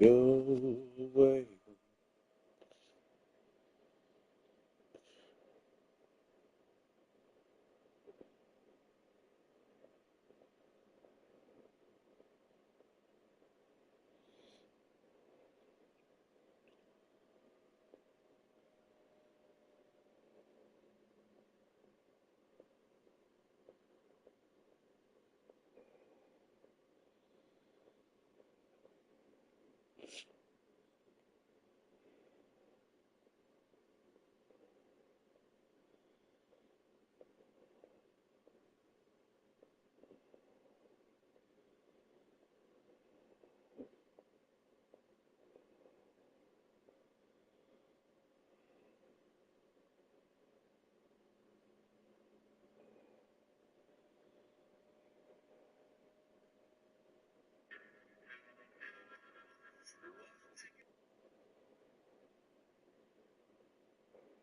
Go away.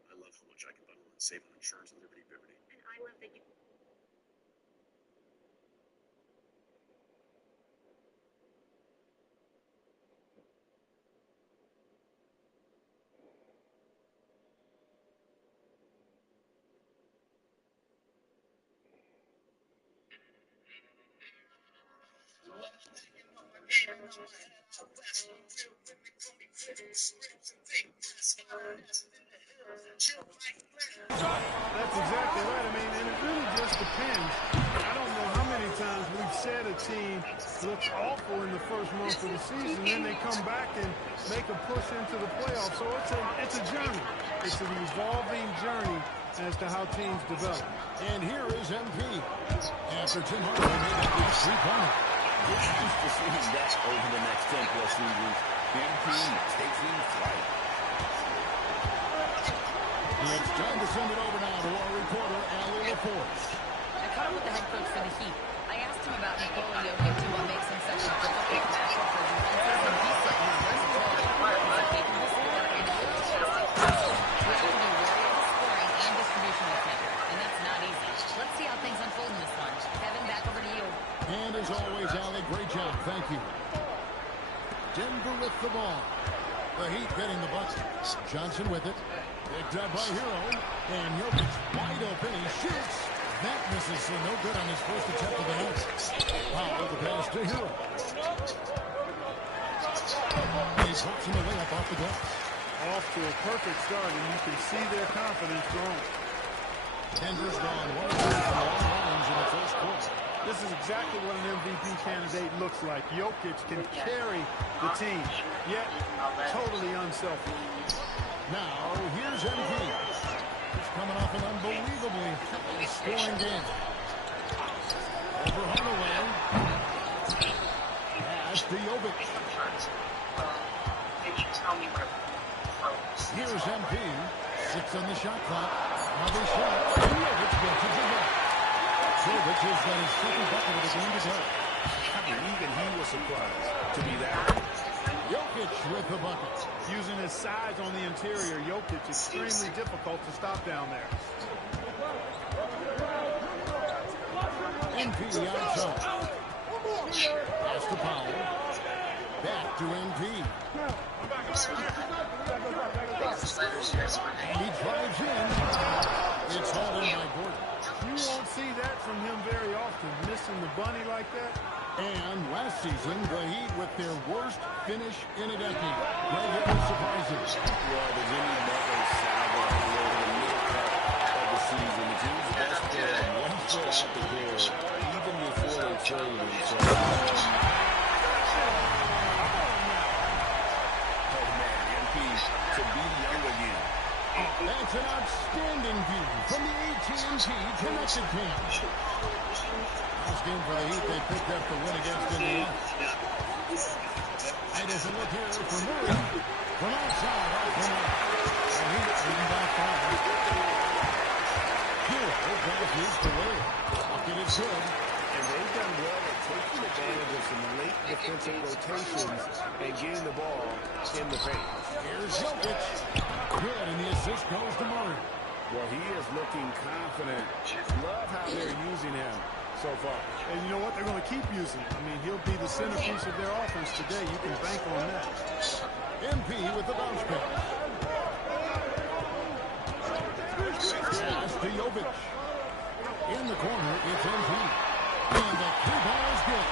I love how much I can bundle and save on insurance and Liberty Bibbity. And I love that you. That's exactly right. I mean, and it really just depends. I don't know how many times we've said a team looks awful in the first month of the season, then they come back and make a push into the playoffs. So it's a journey. It's an evolving journey as to how teams develop. And here is MP. After Tim Hardaway made that big three-pointer. Get used to seeing that over the next 10-plus seasons. MP taking flight. It's time to send it over now to our reporter, Allie LaForce. I caught up with the head coach for the Heat. I asked him about Nikola Jokic and what makes him such a difficult matchup for defenses, and he said his versatility is a capable scorer and a really fantastic passer. You have to be wary of the scoring and distribution with him, and that's not easy. Let's see how things unfold in this one. Kevin, back over to you. And as always, Allie, great job. Thank you. Denver with the ball. The Heat getting the bucket. Johnson with it. Picked up by Hero. And Jokic wide open. He shoots. That misses, so no good on his first attempt of the night. Powell the pass to Hero. He puts him a layup off the glass. Off to a perfect start, and you can see their confidence growing. Denver's gone 1 from long range in the first quarter. This is exactly what an MVP candidate looks like. Jokic can carry the team, yet totally unselfish. Now, here's MP. He's coming off an unbelievably scoring game. Over Hardaway. Pass to Jokic. Here's MP. 6 on the shot clock. Another shot. Jokic gets it again. Jokic has got his second bucket of the game to go. I mean, even he was surprised to be that. Jokic with the bucket. Using his size on the interior, Jokic extremely difficult to stop down there. MP outside. Pass to Powell. Back to MP. And he drives in. It's hauled in by Gordon. You won't see that from him very often, missing the bunny like that. And last season, the Heat with their worst finish in a decade. Greg, it was surprising. Well, the Jimmy Butler saga all over the middle part of the season. The team's best player, 1 foot out the door, even before they traded him. So, oh man, MP to be young again. That's an outstanding view from the AT&T Connected Camp. Last game for the Heat, they picked up the win against Indiana. And as a look here for Murray, from outside, off the mark. The Heat leading by 5. Hero passes to Ray. Bucket is good. And they've done well at taking advantage of some late defensive rotations and getting the ball in the paint. Here's Jokic. Good, and the assist goes to Murray. Well, he is looking confident. Love how they're using him. so far. And you know what? They're going to keep using him. I mean, he'll be the centerpiece of their offense today. You can bank on that. MP with the bounce pass. Pass to Jovic. In the corner, it's MP. And the three ball is good.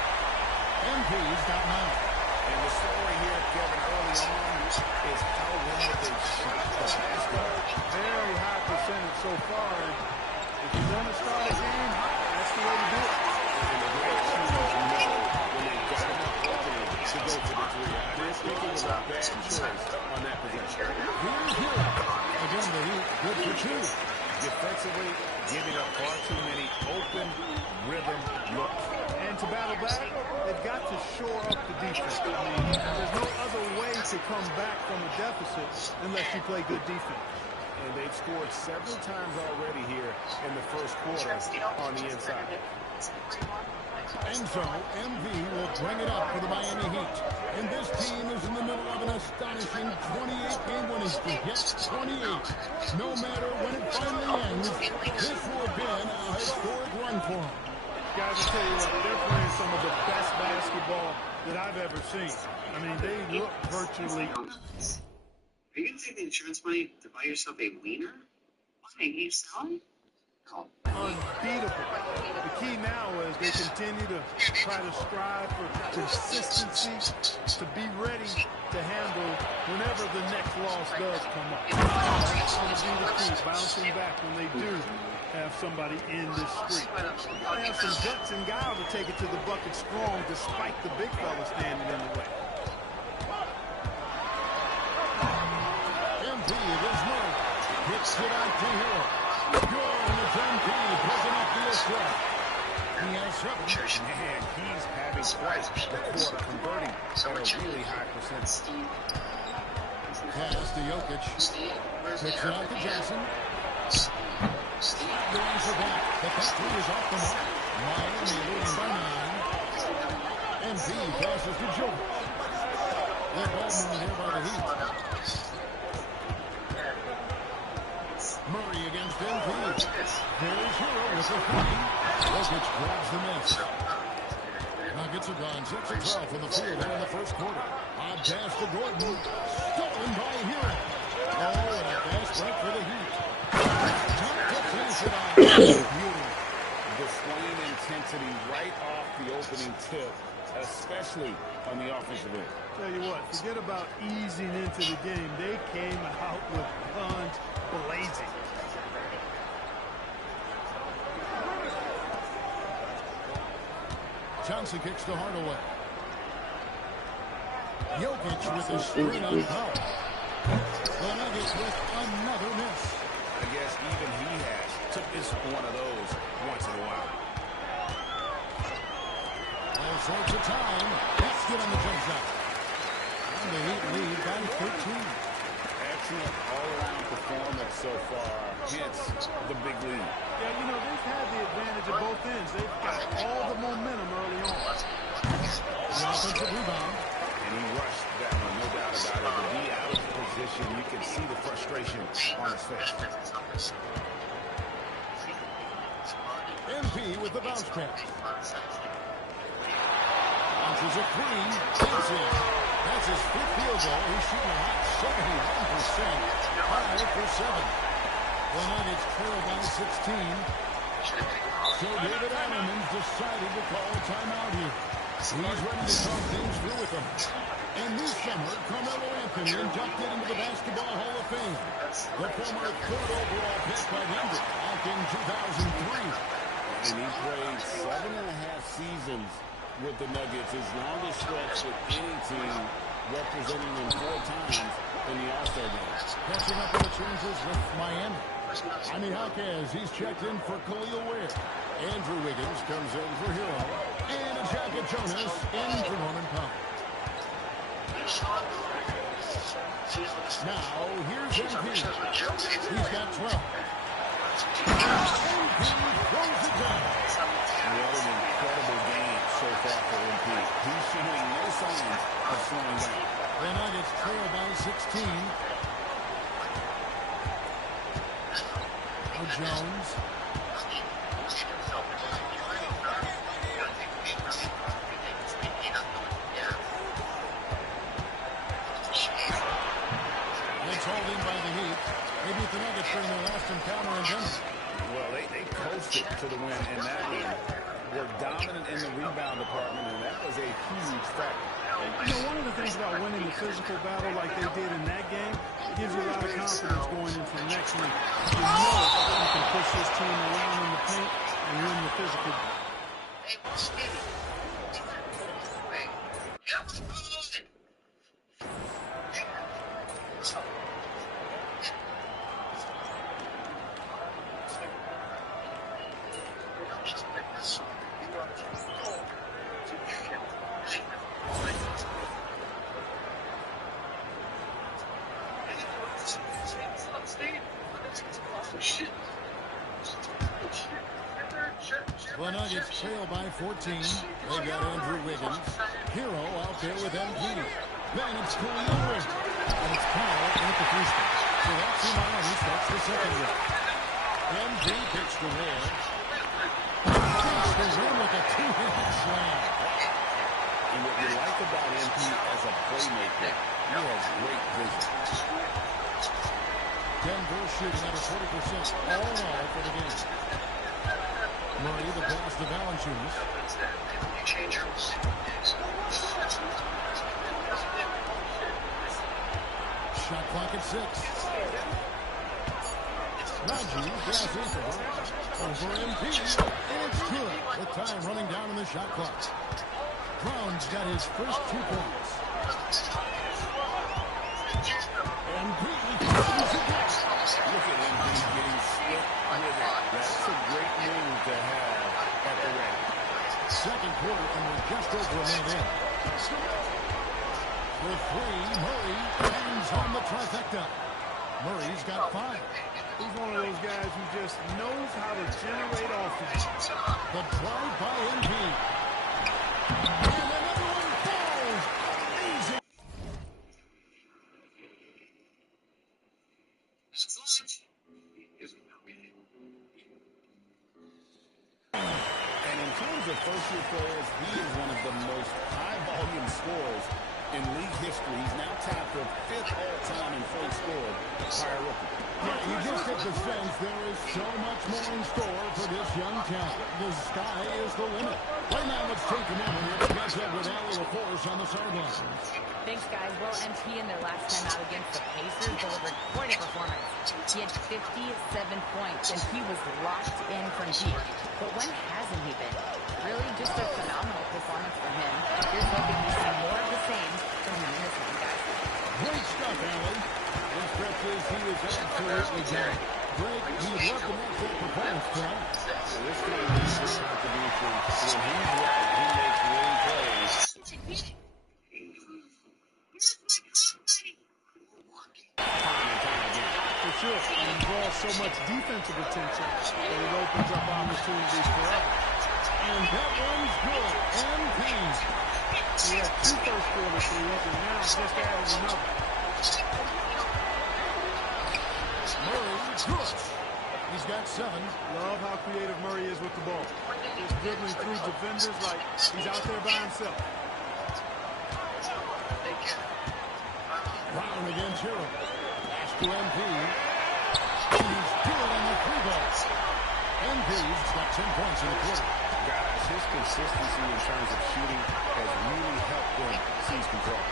MP's got 9. And the story here, Kevin, early on is how well they shot the basket. Very high percentage so far. And if you're going to start a game high, that's the way to do it. And the great shooters know when they got enough opening to go for the three. I didn't think it was a bad choice on that possession. Here's Hero. Again, the Heat, good for 2. Defensively, giving up far too many open rhythm looks. And to battle back, they've got to shore up the defense. I mean, there's no other way to come back from a deficit unless you play good defense. And they've scored several times already here in the first quarter on the inside. And so, MV will bring it up for the Miami Heat. And this team is in the middle of an astonishing 28-game winning streak. Yes, 28. No matter when it finally ends, this will have been a historic run for them. Guys, I'll tell you what, they're playing some of the best basketball that I've ever seen. I mean, they look virtually... Are you going to take the insurance money to buy yourself a wiener? Why? Are you selling? No. Unbeatable. The key now is they continue to try to strive for consistency, to be ready to handle whenever the next loss does come up. That's going to be the key, bouncing back when they do have somebody in this streak. They have some guts and guile to take it to the bucket strong despite the big fella standing in the way. MP, there's no. Hits it out to Hero. Good, and it's MP picking up the assist. He has 7. Man, he's having quite the quarter, converting at a really high percentage. Pass to Jokic. Picks it out to Johnson. Going for that. But that 3 is off the mark. Miami leading by 9. MP passes to Jokic. They're ball moving here by the Heat. Murray against MP. Here's Hero with the 3. Jokic grabs the miss. Nuggets have gone 6 of 12 from the field here in the first quarter. Odd pass to Gordon. Stolen by Hero. Oh, and a fast break for the Heat. Top to finish it on. Beauty. Displaying intensity right off the opening tip, especially on the offensive end. Tell you what, forget about easing into the game. They came out with guns blazing. Johnson kicks to Hardaway. Jokic with a screen on power. The Nuggets with another miss. I guess even he has took this one of those once in a while. All sorts of time. That's good on the jump shot. And the Heat lead by 13. Excellent all-around performance so far, hence the big lead. Yeah, you know, they've had the advantage at both ends. They've got all the momentum early on. The offensive rebound. And he rushed that one, no doubt about it. To be out of position, you can see the frustration on his face. MP with the bounce pass. Launches a 3. Takes it. That's his 5th field goal. He's shooting a hot 71%. 5 for 7. The Nuggets trail by 16. So David Allenman's decided to call a timeout here. He's ready to talk things through with them. And this summer, Carmelo Anthony inducted into the Basketball Hall of Fame. The former 3rd overall pick by Denver back in 2003. And he played 7.5 seasons with the Nuggets, his longest stretch with any team, representing them 4 times in the All-Star game. Catching up on the changes with Miami. Jaime Jaquez, he's checked in for Khalil Ware. Andrew Wiggins comes in for Hero. And Jacket Jonas in for Norman Powell. Now, here's MP. He's got 12. MP throws it down. What an incredible game so far for MP. He's showing no signs of slowing down. The Nuggets trail by 16. Jones. effect. And, one of the things about winning the physical battle like they did in that game, it gives you a lot of confidence going into the next week. You know you can push this team around in the paint and win the physical. Hey, what's it? Wait. The Nuggets trail by 14. They got Andrew Wiggins. Hero out there with MP. Then it's Kawhi. And it's Powell in at the free throw. So that's who Miami starts the second with. MP picks the win. Picks the win with a two-hand slam. And what you like about MP as a playmaker, he has great vision. Denver shooting at a 40% all in all for the game. Murray, the pass to Valanciunas. Shot clock at 6. Raji passes over MP. It's good with time running down in the shot clock. Brown's got his first 2 points. MP comes again. Look at MP getting slick with it. That's a great move to have at the rim. Second quarter, and we're just over a minute in. For 3, Murray hangs on the trifecta. Murray's got 5. He's one of those guys who just knows how to generate offense. The drive by MP. And another one falls. Amazing. And in terms of first-year players, he is one of the most high-volume scorers in league history. He's now tied for 5th all-time in points scored by a rookie. Yeah, you just get the sense there is so much more in store for this young talent. The sky is the limit. Right now, let's take a moment here to catch up with Allie LaForce on the sidelines. Thanks, guys. Well, MP in their last time out against the Pacers delivered quite a performance. He had 57 points, and he was locked in from deep. But when hasn't he been? Really just a phenomenal performance from him. Here's hoping we see more of the same from him in this one, guys. Great stuff, Allie. In stretches, he is absolutely good. Greg, you'd love to make that performance, Tom. So this guy makes his contribution. When he's right, he makes winning plays. Time and time again. For sure. And draws so much defensive attention that it opens up opportunities for others. And that one's good. And clean. He had 2 first-quarter threes, and now just added another. Murray, good. He's got 7. Love how creative Murray is with the ball. Just dribbling through defenders like he's out there by himself. Brown against Hero. Pass to MP. He's good on the 3 ball. MP's got 10 points in the quarter. Guys, his consistency in terms of shooting has really helped them seize control.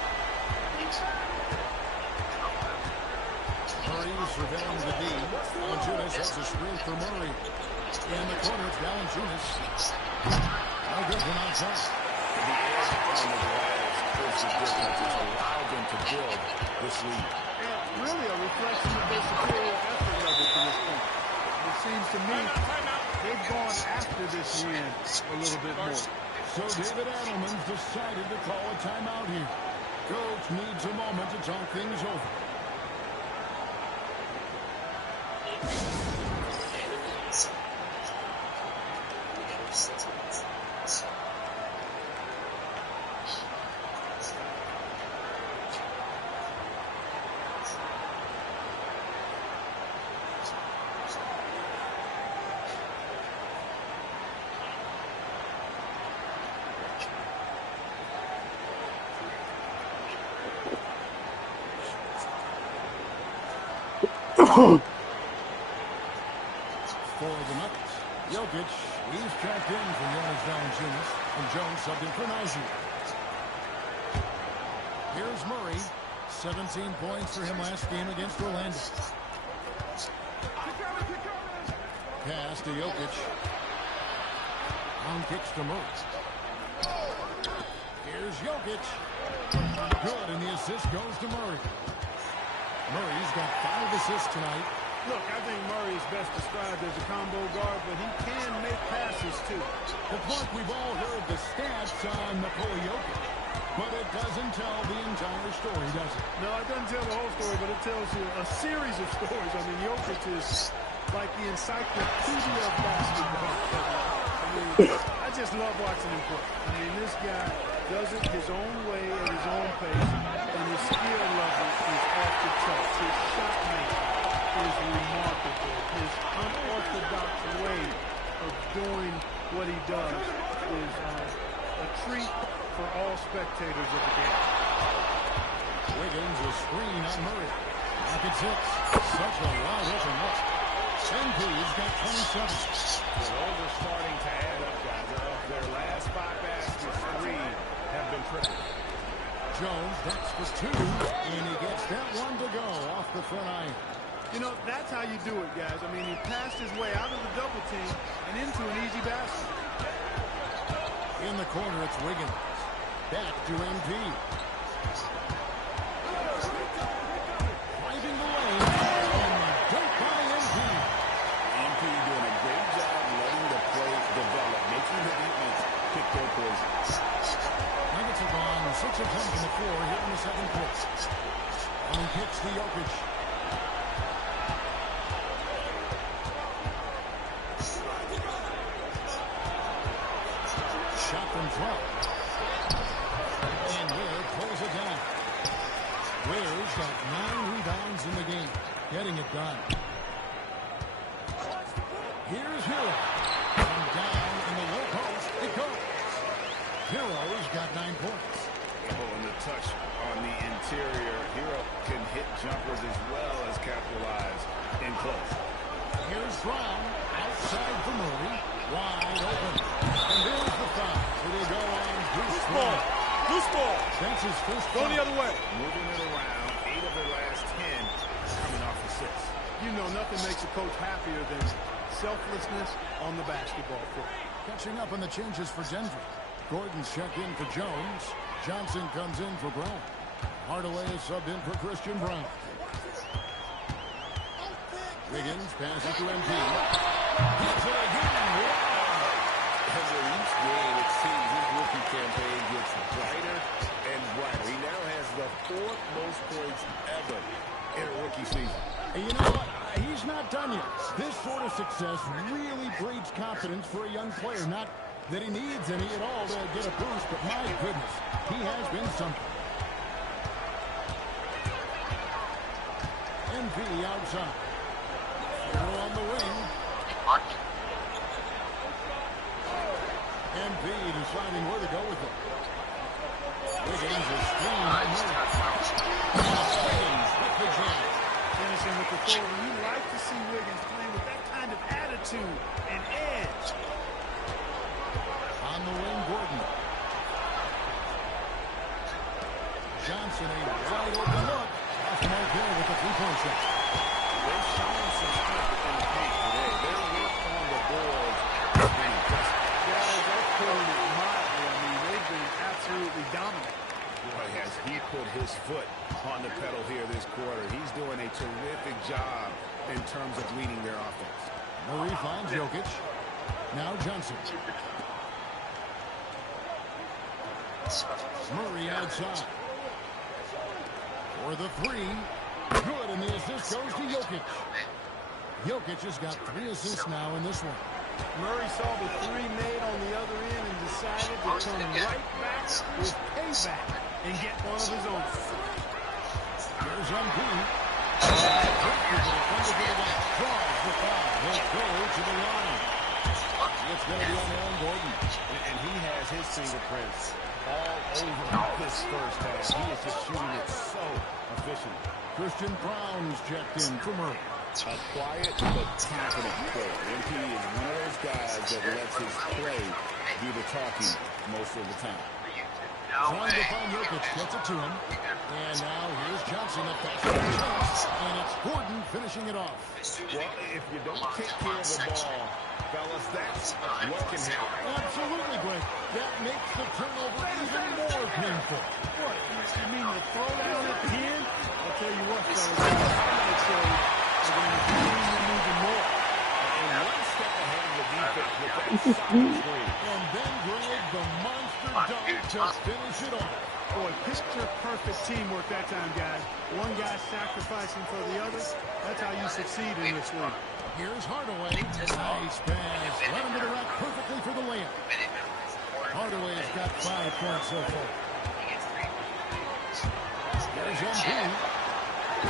Murray surveilling the D. Valanciunas has a screen for Murray. In the corner, it's Valanciunas. No good from outside. The edge on the glass is the difference. It's allowed them to build this lead. And really a reflection of their superior effort level to this point. It seems to me they've gone after this win a little bit more. So David Adelman's decided to call a timeout here. Coach needs a moment to talk things over. For the Nuggets, Jokic, he's checked in for Jonas Valanciunas, and Jones subbed in for Najee. Here's Murray. 17 points for him last game against Orlando. Pass to Jokic. On kicks to Murray. Here's Jokic. Good, and the assist goes to Murray. Murray's got 5 assists tonight. Look, I think Murray is best described as a combo guard, but he can make passes, too. The point we've all heard the stats on Nikola Jokic, but it doesn't tell the entire story, does it? No, it doesn't tell the whole story, but it tells you a series of stories. I mean, Jokic is like the encyclopedia of basketball. I mean, I just love watching him play. I mean, this guy does it his own way at his own pace, and his skill level is off the charts. His shot making is remarkable. His unorthodox way of doing what he does is a treat for all spectators of the game. Wiggins a screen on Murray. Pocket 6. Such a wide open look. NB's got 27. Well, those are starting to add up, guys. Of their last 5 baskets, 3 have been triple. Jones backs for 2, and he gets that one to go off the front iron. You know, that's how you do it, guys. I mean, he passed his way out of the double team and into an easy basket. In the corner, it's Wiggins. Back to MP. Driving the lane. And great by MP. MP doing a great job letting the play develop, making the defense pick their poison. Nuggets have gone 6 of 10 from the floor here in the second quarter. And he kicks to Jokic. Shot from 12. And Ware pulls it down. Ware's got 9 rebounds in the game. Getting it done. Here's Hero. And down in the low post it goes. Hero's got 9 points. And the touch on the interior. Hero can hit jumpers as well as capitalize in close. Here's Brown. Outside for Murray. Wide open. And there's the foul. It'll go on Bruce Brown. Loose ball. That's his first Go foul. the other way. Moving it around. 8 of their last 10 coming off assists. You know, nothing makes a coach happier than selflessness on the basketball court. Catching up on the changes for Denver. Gordon's check in for Jones. Johnson comes in for Brown. Hardaway is subbed in for Christian Brown. Wiggins passes to MP. Hits it again. As with each game, it seems his rookie campaign gets brighter and brighter. He now has the 4th most points ever in a rookie season. And you know what? He's not done yet. This sort of success really breeds confidence for a young player. Not that he needs any at all to get a boost, but my goodness, he has been something. MP outside. Hero on the wing. MP deciding where to go with it. Wiggins is screen on Wiggins with the jam. Finishing with the forward. You like to see Wiggins playing with that kind of attitude and edge. On the wing, Gordon. Johnson, a wide open look. Off the mark there with the 3-point shot. They've shown some strength in the paint today. Their work on the boards has been impressive. Guys, that's putting it mildly. I mean, they've been absolutely dominant. Boy, has he put his foot on the pedal here this quarter. He's doing a terrific job in terms of leading their offense. Murray finds Jokic. Now Johnson. Murray outside. For the 3. Good, and the assist goes to Jokic. Jokic has got 3 assists now in this one. Murray saw the 3 made on the other end and decided to turn right back with payback and get one of his own. Here's MP. Draws the foul. He'll go to the line. It's going to be on Aaron Gordon. And he has his fingerprints all over this first half. He is just shooting it so efficiently. Christian Brown's checked in for Murray. A quiet but confident player. MP is one of those guys that lets his play do the talking most of the time. Trying to find Jokic, gets it to him. And now here's Johnson, a fast and it's Gordon finishing it off. Well, if you don't take care of the ball, fellas, that's what can happen. Absolutely, Greg. That makes the turnover even more painful. What? You mean the throw down at the end? I'll tell you what, fellas. The highlight shows are going to continue them even more. And one step ahead of the defense with that solid screen. And then Greg, the monster dunk to finish it off. Boy, picture-perfect teamwork that time, guys. One guy sacrificing for the other. That's how you succeed in this league. Here's Hardaway. Nice pass. Let him to the rack perfectly for the layup. Hardaway's got 5 points so far. There's MP.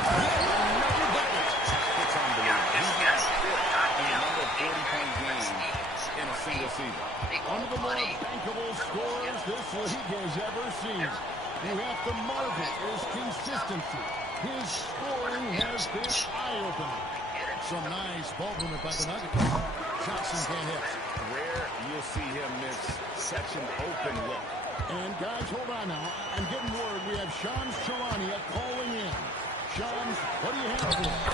Another bucket. It's unbelievable. He's got another 40-point game in a single season. One of the more bankable scorers this league has ever seen. You have to marvel at his consistency. His scoring has been eye-opening. Some nice ball movement by the Nuggets. Johnson can't hit. Rare you'll see him miss such an open look. And guys, hold on now. I'm getting word we have Shams Charania calling in. Shams, what do you have for him?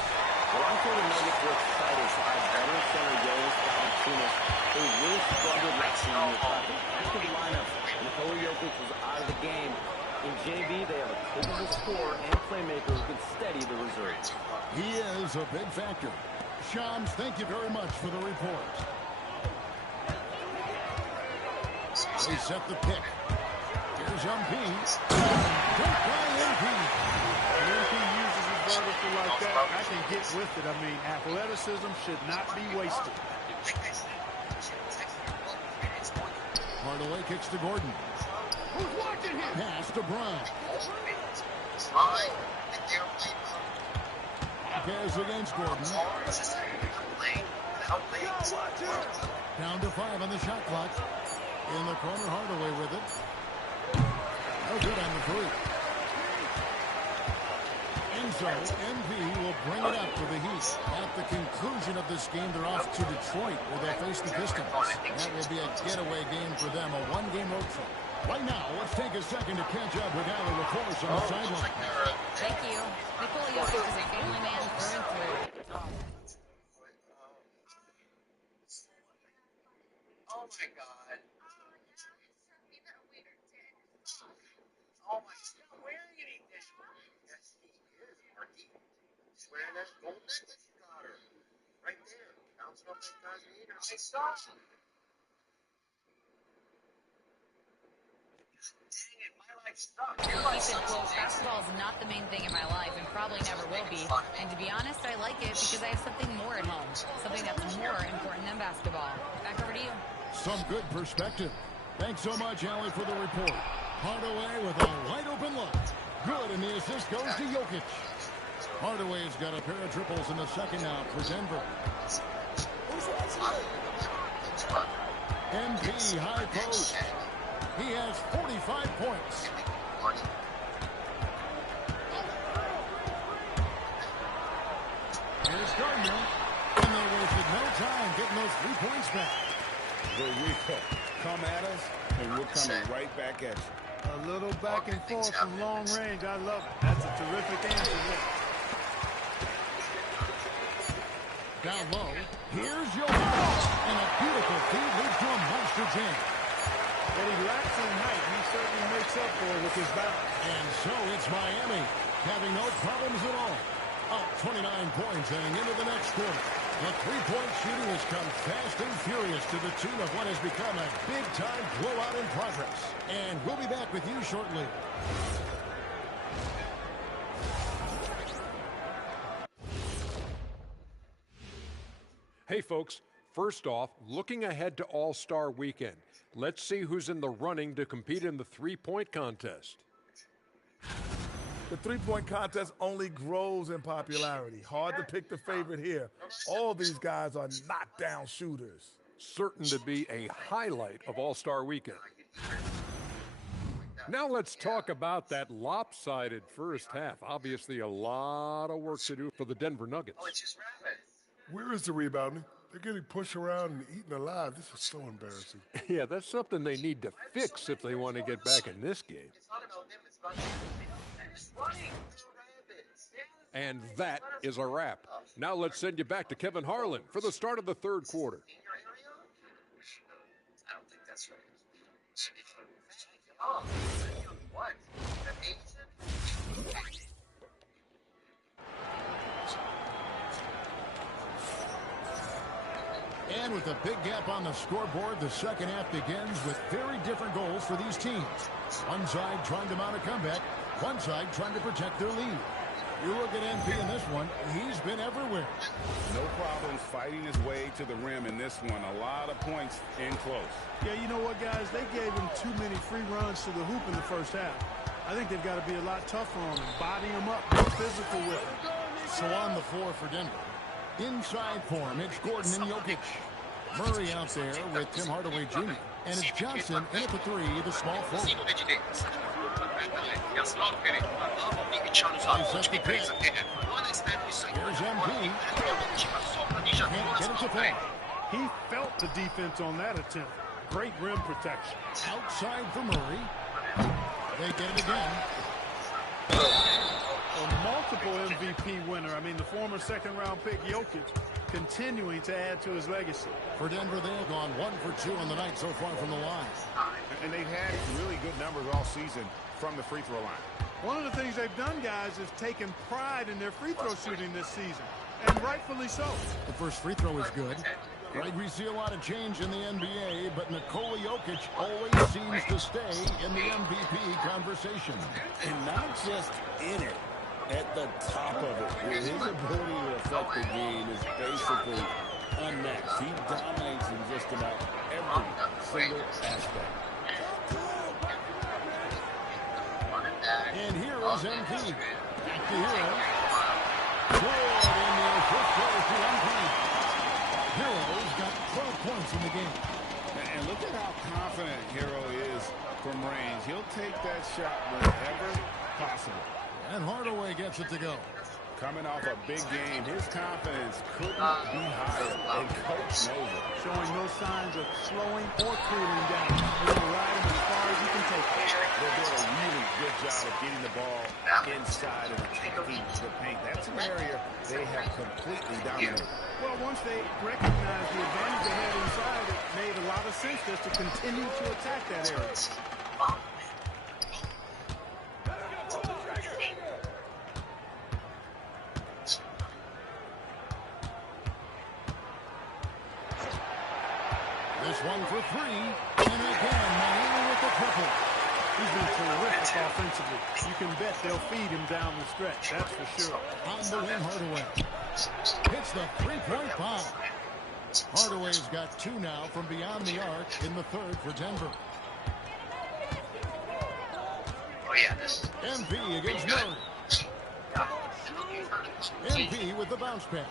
Well, I'm sure the Nuggets were excited to have veteran center Jonas Valanciunas, who really struggled last season with active lineups. Nikola Jokic was out of the game. In JV, they have a capable scorer and playmaker who can steady the reserves. He is a big factor. Shams, thank you very much for the report. They set the pick. Here's MP. Dunk by MP. And if he uses his vertical like that, I can get with it. I mean, athleticism should not be wasted. Hardaway kicks to Gordon. Who's watching him? Pass to Brown. Pass against Gordon. Down to 5 on the shot clock. In the corner, Hardaway with it. No good on the 3. And so, MP will bring it up for the Heat. At the conclusion of this game, they're off to Detroit, where they'll face the Pistons. That will be a getaway game for them, a 1-game road trip. Right now, let's take a second to catch up with Allie Lacourse on the sideline. Thank you. Nikola Jokic is a family man through and through. Oh my God. Oh my, he's not wearing anything. Yes, he is, Marky. He's wearing that gold necklace you got her. Right there. Bouncing off that guy's meter. I saw him. Dang it, my life's stuck. He said, quote, basketball is not the main thing in my life and probably never will be. And to be honest, I like it because I have something more at home. Something that's more important than basketball. Back over to you. Some good perspective. Thanks so much, Allie, for the report. Hardaway with a wide-open look. Good, and the assist goes to Jokic. Hardaway's got a pair of triples in the second now for Denver. MP high post. He has 45 points. Here's Gardner. And they wasted no time getting those 3 points back. Here we go. Come at us, and we're coming right back at you. A little back and forth from long range. I love it. That's a terrific answer. Down low. Here's Jokic. And a beautiful feed leads to a monster jam. But he lacks in height. He certainly makes up for it with his balance. And so it's Miami, having no problems at all. Up 29 points heading into the next quarter. The three-point shooting has come fast and furious to the tune of what has become a big-time blowout in progress. And we'll be back with you shortly. Hey, folks. First off, looking ahead to All-Star Weekend. Let's see who's in the running to compete in the three-point contest. The three-point contest only grows in popularity. Hard to pick the favorite here. All these guys are knockdown shooters. Certain to be a highlight of All-Star Weekend. Now let's talk about that lopsided first half. Obviously a lot of work to do for the Denver Nuggets. Where is the rebounding? They're getting pushed around and eaten alive. This is so embarrassing. Yeah, that's something they need to fix if they want to get back in this game. And that is a wrap. Now let's send you back to Kevin Harlan for the start of the third quarter. I don't think that's right. What? And with a big gap on the scoreboard, the second half begins with very different goals for these teams. One side trying to mount a comeback, one side trying to protect their lead. You look at NP in this one, he's been everywhere. No problems fighting his way to the rim in this one. A lot of points in close. Yeah, you know what, guys? They gave him too many free runs to the hoop in the first half. I think they've got to be a lot tougher on him, body him up, be physical with him. So on the floor for Denver. Inside for him, it's Gordon and Jokic. Murray out there with Tim Hardaway Jr. And it's Johnson in at the three, the small forward. Here's MP. Can't get it to fall. He felt the defense on that attempt. Great rim protection. Outside for Murray. They get it again. A multiple MVP winner. I mean, the former second-round pick Jokic continuing to add to his legacy. For Denver, they have gone 1 for 2 on the night so far from the line. And they've had really good numbers all season from the free throw line. One of the things they've done, guys, is taken pride in their free throw shooting this season, and rightfully so. The first free throw is good. Right, we see a lot of change in the NBA, but Nikola Jokic always seems to stay in the MVP conversation. And not just in it, at the top of it. His ability to affect the game is basically unmatched. He dominates in just about every single aspect. And here is MP. Back to Hero. Good in the first play to MP. Hero's got 12 points in the game. And look at how confident Hero is from range. He'll take that shot whenever possible. And Hardaway gets it to go. Coming off a big game, his confidence couldn't be higher, and Coach knows it. Showing no signs of slowing or cooling down. He's going to ride him as far as he can take it. They're doing a really good job of getting the ball inside and attacking the paint. That's an area they have completely dominated. Well, once they recognized the advantage they had inside, it made a lot of sense just to continue to attack that area. This one for three. And again, Miami with the triple. He's been terrific offensively. You can bet they'll feed him down the stretch, that's for sure. On the wing, Hardaway. Hits the three-point bomb. Hardaway's got 2 now from beyond the arc in the third for Denver. MP against Murray. MP with the bounce pass.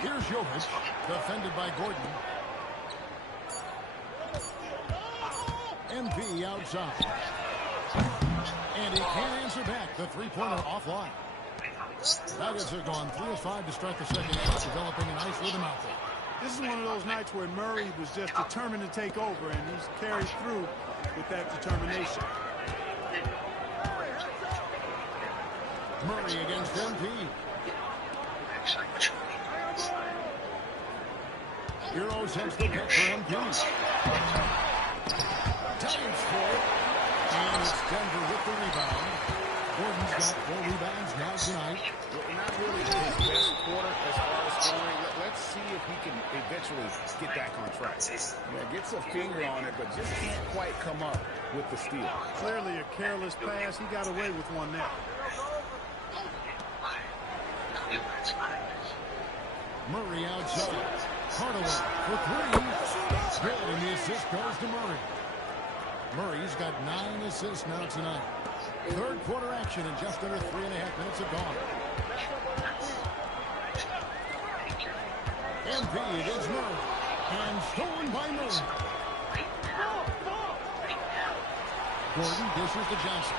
Here's Jokic, defended by Gordon. MP outside. And he can't answer back. The three-pointer offline. Nuggets have gone 3 of 5 to start the second half, developing a nice rhythm out there. This is one of those nights where Murray was just determined to take over, and he's carried through with that determination. Murray against MP. Hero sends the pick for MP. Giants for it. And it's Denver with the rebound. Gordon's got 4 rebounds now tonight. Not really his best quarter as far as scoring. Let's see if he can eventually get back on track. Yeah, gets a finger on it, but just can't quite come up with the steal. Clearly a careless pass. He got away with one there. Murray outside. Hardaway for 3. Good, and the assist goes to Murray. Murray's got 9 assists now tonight. Third quarter action in just under 3.5 minutes have gone. MP against Murray. And stolen by Murray. Gordon dishes to Johnson.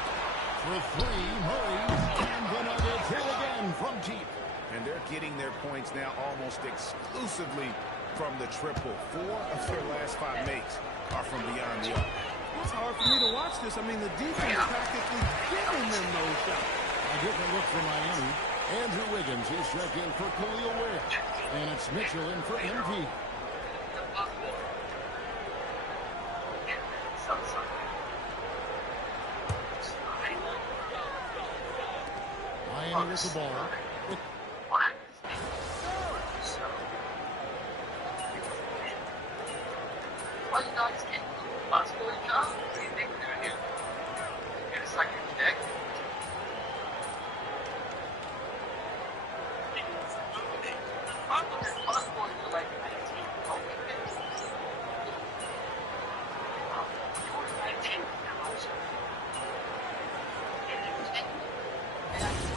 For 3, Murray. And the Nuggets hit again from deep. And they're getting their points now almost exclusively from the triple. 4 of their last 5 makes are from beyond the arc. It's hard for me to watch this. I mean, the defense practically giving them those shots. A different look for Miami. Andrew Wiggins is checked in for Khalil Ware. And it's Mitchell in for MP. Miami with the ball.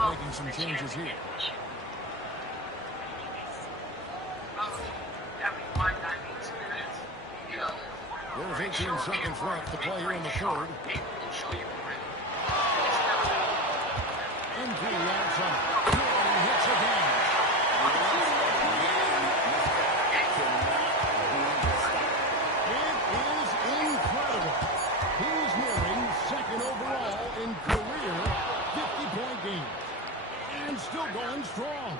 Making some changes here. There's 18 seconds left to play here in the third. Into the outside. And he hits again. It is incredible. He's nearing second overall in career 50-point games. And still going strong.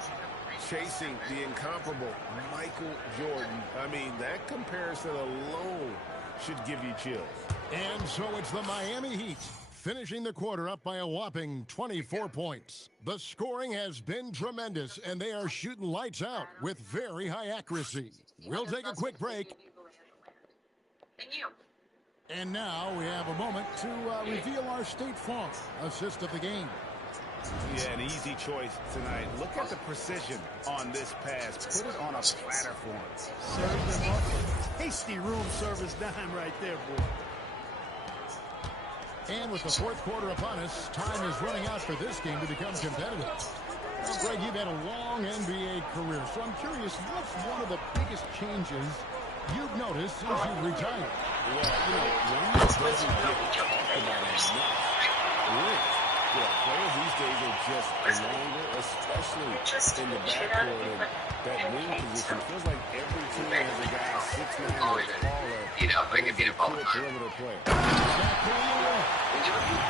Chasing the incomparable Michael Jordan. I mean, that comparison alone should give you chills. And so it's the Miami Heat finishing the quarter up by a whopping 24 points. The scoring has been tremendous, and they are shooting lights out with very high accuracy. We'll take a quick break. And now we have a moment to reveal our State Farm assist of the game. Yeah, an easy choice tonight. Look at the precision on this pass. Put it on a platter for him. Serve them up. Tasty room service dime right there, boy. And with the fourth quarter upon us, time is running out for this game to become competitive. Well, Greg, you've had a long NBA career, so I'm curious, what's one of the biggest changes you've noticed since you've retired? Well, one that doesn't get talked about enough. Players these days are just longer, especially in the backcourt. And that wing position feels like every team has a guy 6'9" or taller. Good perimeter play.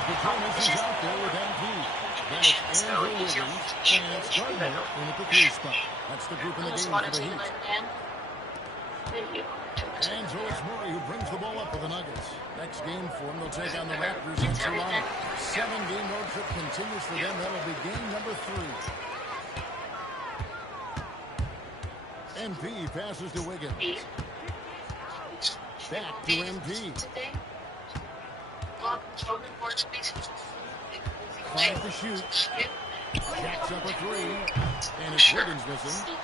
The Thomas is out there with MP. Then it's Andrew Wiggins, and it's Gardner in at the 3 spot. That's the group in the game for the Heat. And so it's Murray who brings the ball up for the Nuggets. Next game for them, they'll take on the Raptors in Toronto. 7-game road trip continues for them. That'll be game number 3. MP passes to Wiggins. Back to MP. 5 to shoot. Jacks up a 3. And it's Wiggins missing.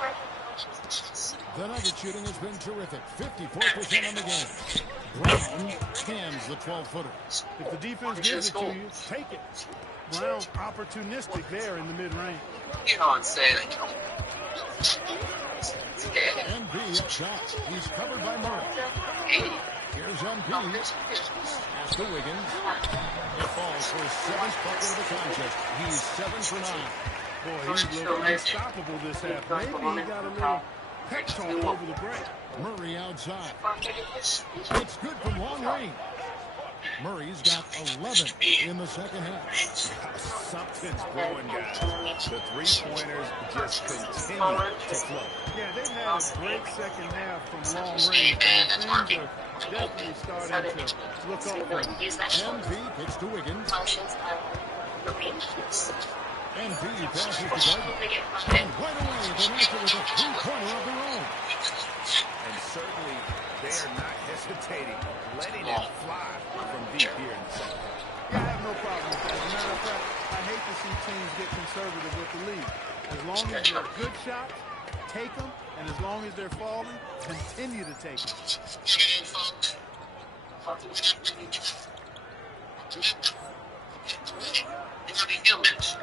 The Nugget shooting has been terrific. 54% on the game. Brown cans the 12-footer. If the defense gives it to you, take it. Brown opportunistic there in the mid-range. MP up top. He's covered by Murray. Here's MP. Pass to Wiggins. It falls for his 7th bucket of the contest. He's 7 for 9. Boy, he's looking unstoppable this half. Maybe he got a little pep talk over the break. Murray outside. It's good from long range. Murray's got 11 in the second half. Something's brewing, guys. The three-pointers just continue to flow. Yeah, they've had a great second half from long range. And things are definitely starting to look up for them. MP kicks to Wiggins. MP passes to Gardner. And right away, they answer with a three-pointer of their own. And certainly, they are not hesitating, letting it fly from deep here in the second half. Yeah, I have no problem with that. As a matter of fact, I hate to see teams get conservative with the lead. As long as they're good shots, take them. And as long as they're falling, continue to take them.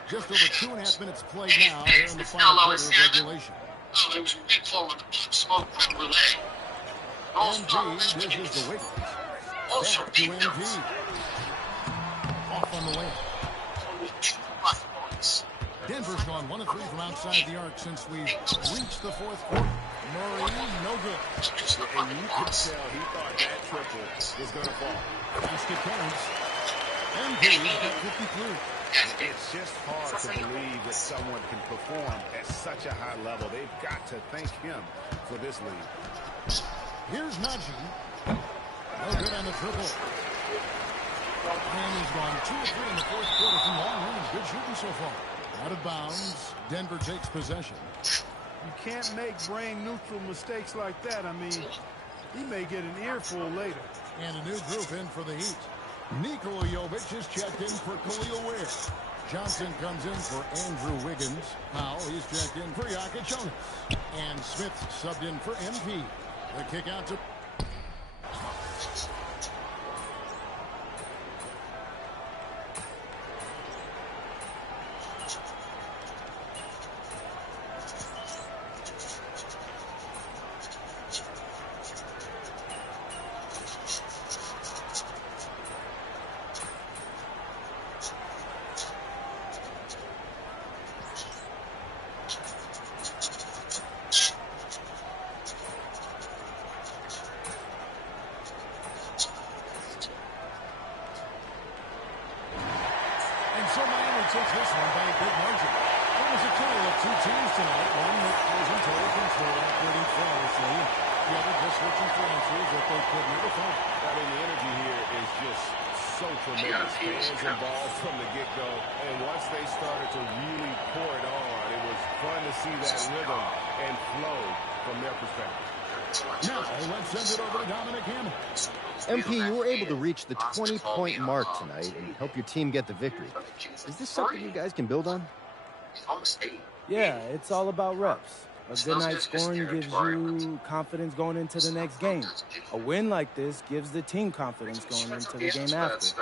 Just over 2.5 minutes played now here in the final quarter of regulation. MP dishes the Wiggins. Back to MP. Off on the way. Denver's gone 1 of 3 from outside the arc since we reached the fourth quarter. Murray, no good. And you could tell he thought that triple was going to fall. Basket counts. MP's got 53. It's just hard to believe that someone can perform at such a high level. They've got to thank him for this lead. Here's Najee. No good on the triple. And he's gone 2 of 3 in the fourth quarter from long range. Good shooting so far. Out of bounds. Denver takes possession. You can't make brain-neutral mistakes like that. I mean, he may get an earful later. And a new group in for the Heat. Nikola Jovic is checked in for Khalil Ware. Johnson comes in for Andrew Wiggins. Powell, he's checked in for Jokic Jonas. And Smith subbed in for MP. The kick out to... So Miami takes this one by a big margin. It was a tale of 2 teams tonight. One that was in total control, operating flawlessly. The other just searching for answers that they could never find. I mean, the energy here is just so tremendous. Fans involved from the get-go. And once they started to really pour it on, it was fun to see that rhythm and flow from their perspective. Now, let's send it over to Dominic Hammond. MP, you were able to reach the 20-point mark tonight and help your team get the victory. Is this something you guys can build on? Yeah, it's all about reps. A good night scoring gives you confidence going into the next game. A win like this gives the team confidence going into the game after.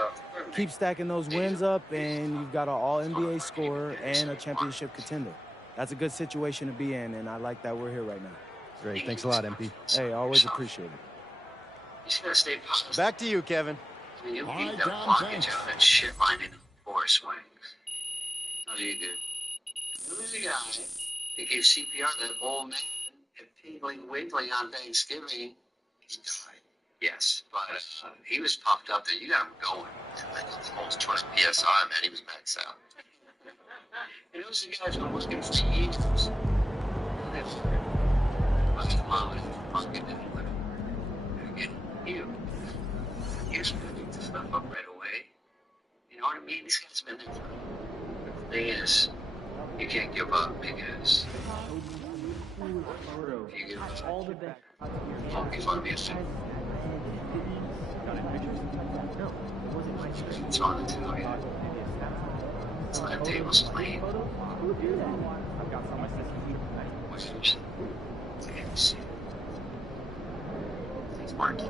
Keep stacking those wins up, and you've got an all-NBA scorer and a championship contender. That's a good situation to be in, and I like that we're here right now. Great. Thanks a lot, MP. Hey, always appreciate it. Back to you, Kevin. I mean, you All beat right, that Dom, blockage thanks. out of that shit line in 4 swings. How do you do? There was a guy that gave CPR to that old man at Piggly Wiggly on Thanksgiving. He died. Yes, but he was pumped up that you got him going. Almost 20 PSI, man. He was maxed out. And those are guys who was getting free years. But his mom and his fucking didn't let him. Again, you. You're supposed to pick this stuff up right away. You know what I mean? This guy's been there for. The thing is, you can't give up because if you give up, don't be fun to be a fan. It's on the tell you. That table's clean. What's Thanks, Marky.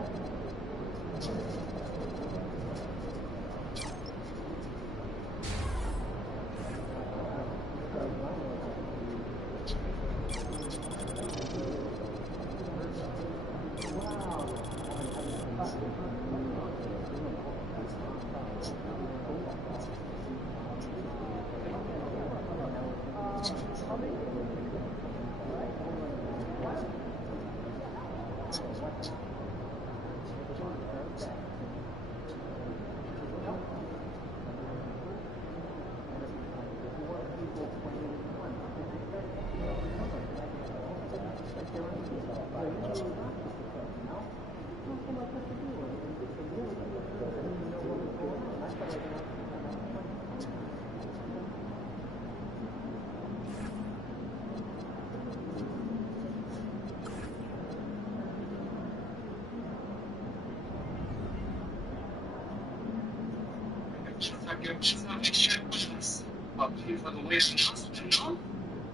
For the latest announcement, no?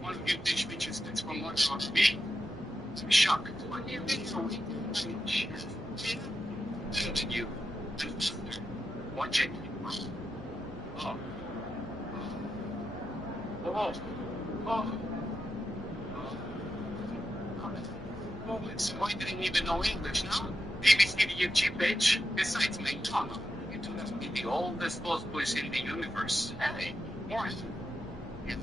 One of you bitch bitches that's from one shot to me. It's a shock. What do you mean for me? Shit. Better than you. Watch it. Oh. Oh, it's why didn't even know English now? BBC, you cheap bitch. Besides my tongue, you two must be the oldest boss boys in the universe. Hey, Morris. You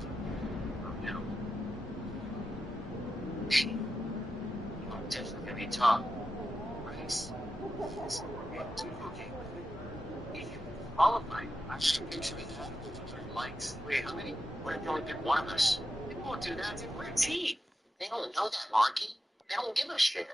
know, definitely gonna be tough. Race. Okay. If you qualify, I should picture it likes. Wait, how many? What if you only pick one of us? They won't do that. We're a team. They don't know that, Marky. They don't give a shit.